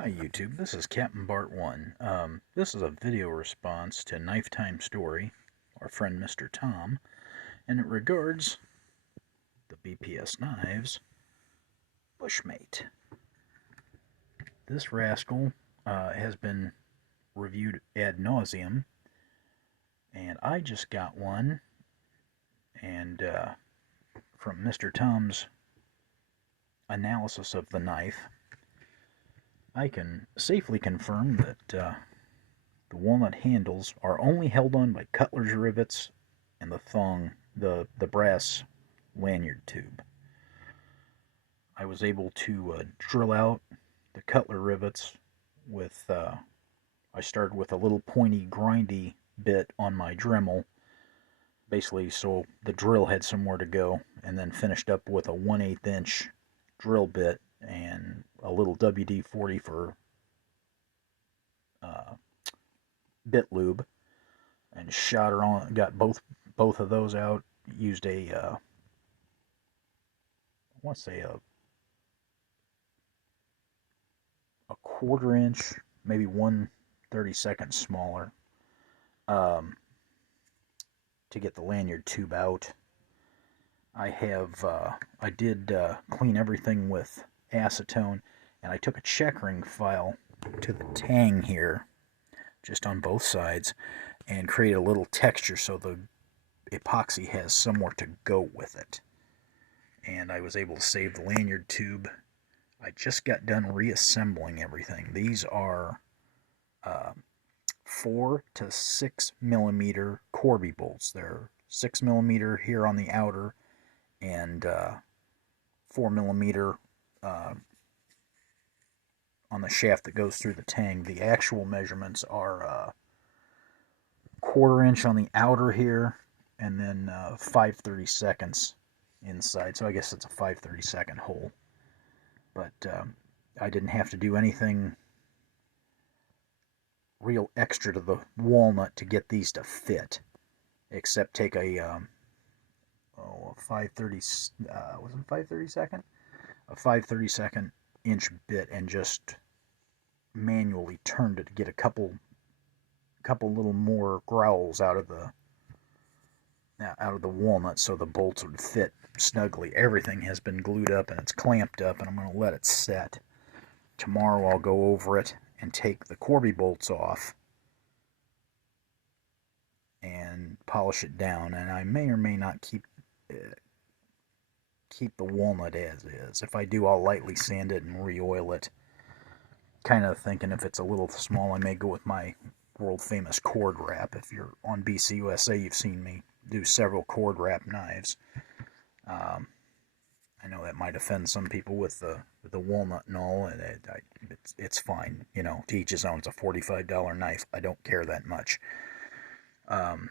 Hi YouTube, this is Captain Bart 1. This is a video response to Knife Time Story, our friend Mr. Tom, and it regards the BPS Knives Bushmate. This rascal has been reviewed ad nauseum, and I just got one, and from Mr. Tom's analysis of the knife, I can safely confirm that the walnut handles are only held on by cutler's rivets and the thong, the brass lanyard tube. I was able to drill out the cutler rivets with, I started with a little pointy, grindy bit on my Dremel, basically so the drill had somewhere to go, and then finished up with a 1/8 inch drill bit and a little WD-40 for uh, bit lube, and shot her on. Got both of those out. Used I want to say a 1/4 inch, maybe 1/32 smaller, um, to get the lanyard tube out. I did clean everything with acetone, and I took a checkering file to the tang here, just on both sides, and created a little texture so the epoxy has somewhere to go with it. And I was able to save the lanyard tube. I just got done reassembling everything. These are 4 to 6 millimeter Corby bolts. They're 6 millimeter here on the outer and 4 millimeter on the shaft that goes through the tang. The actual measurements are 1/4 inch on the outer here, and then 5/32 inside. So I guess it's a 5/32 hole. But I didn't have to do anything real extra to the walnut to get these to fit, except take a 530 was it 5/32? A 5/32 inch bit and just manually turned it to get a couple little more growls out of the walnut so the bolts would fit snugly. Everything has been glued up and it's clamped up, and I'm going to let it set. Tomorrow I'll go over it and take the Corby bolts off and polish it down, and I may or may not keep the walnut as is. If I do, I'll lightly sand it and re-oil it. Kind of thinking if it's a little small, I may go with my world famous cord wrap. If you're on BC USA, you've seen me do several cord wrap knives. I know that might offend some people with the walnut and all, and it's fine. You know, to each his own. It's a $45 knife. I don't care that much. I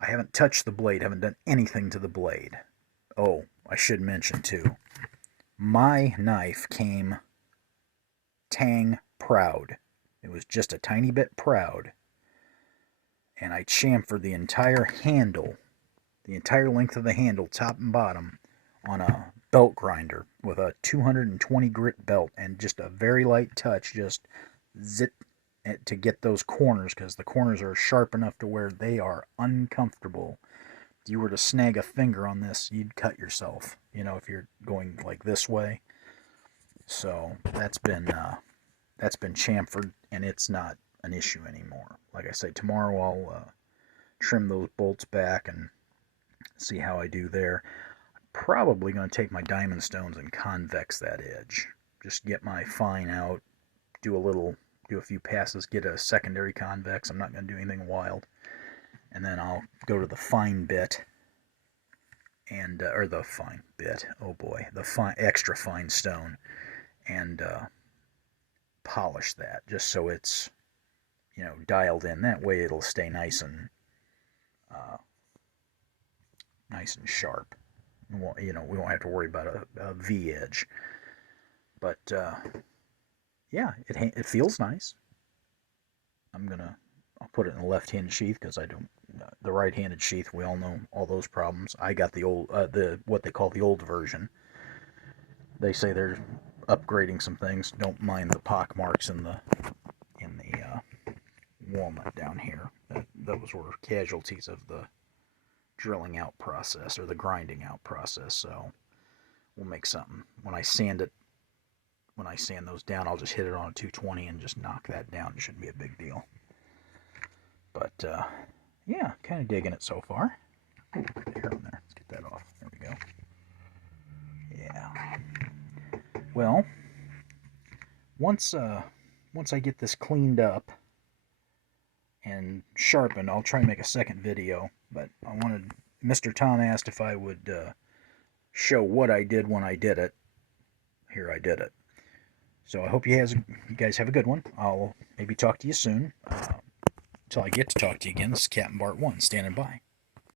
haven't touched the blade. Haven't done anything to the blade. Oh, I should mention too. My knife came tang proud. It was just a tiny bit proud, and I chamfered the entire handle, the entire length of the handle, top and bottom, on a belt grinder with a 220 grit belt, and just a very light touch, just zip it to get those corners, because the corners are sharp enough to where they are uncomfortable. If you were to snag a finger on this, you'd cut yourself, you know, if you're going like this way. So that's been chamfered, and it's not an issue anymore. Like I say, tomorrow I'll trim those bolts back and see how I do there. I'm probably going to take my diamond stones and convex that edge. Just get my fine out, do a few passes, get a secondary convex. I'm not going to do anything wild. And then I'll go to the fine bit, and or the fine bit, oh boy, the extra fine stone, and polish that just so it's, you know, dialed in. That way it'll stay nice and sharp. You know, we won't have to worry about a V edge. But yeah, it feels nice. I'll put it in the left-handed sheath because I don't. The right-handed sheath, we all know all those problems. I got the old, what they call the old version. They say there's upgrading some things. Don't mind the pock marks in the walnut down here. Those were casualties of the drilling out process, or the grinding out process. So we'll make something. When I sand those down, I'll just hit it on a 220 and just knock that down. It shouldn't be a big deal. But yeah, kind of digging it so far. Ooh, hair on there. Let's get that off. There we go. Yeah. Well, once I get this cleaned up and sharpened, I'll try and make a second video. But Mr. Tom asked if I would show what I did when I did it. Here I did it. So I hope you guys have a good one. I'll maybe talk to you soon. Until I get to talk to you again, this is Captain Bart 1 standing by.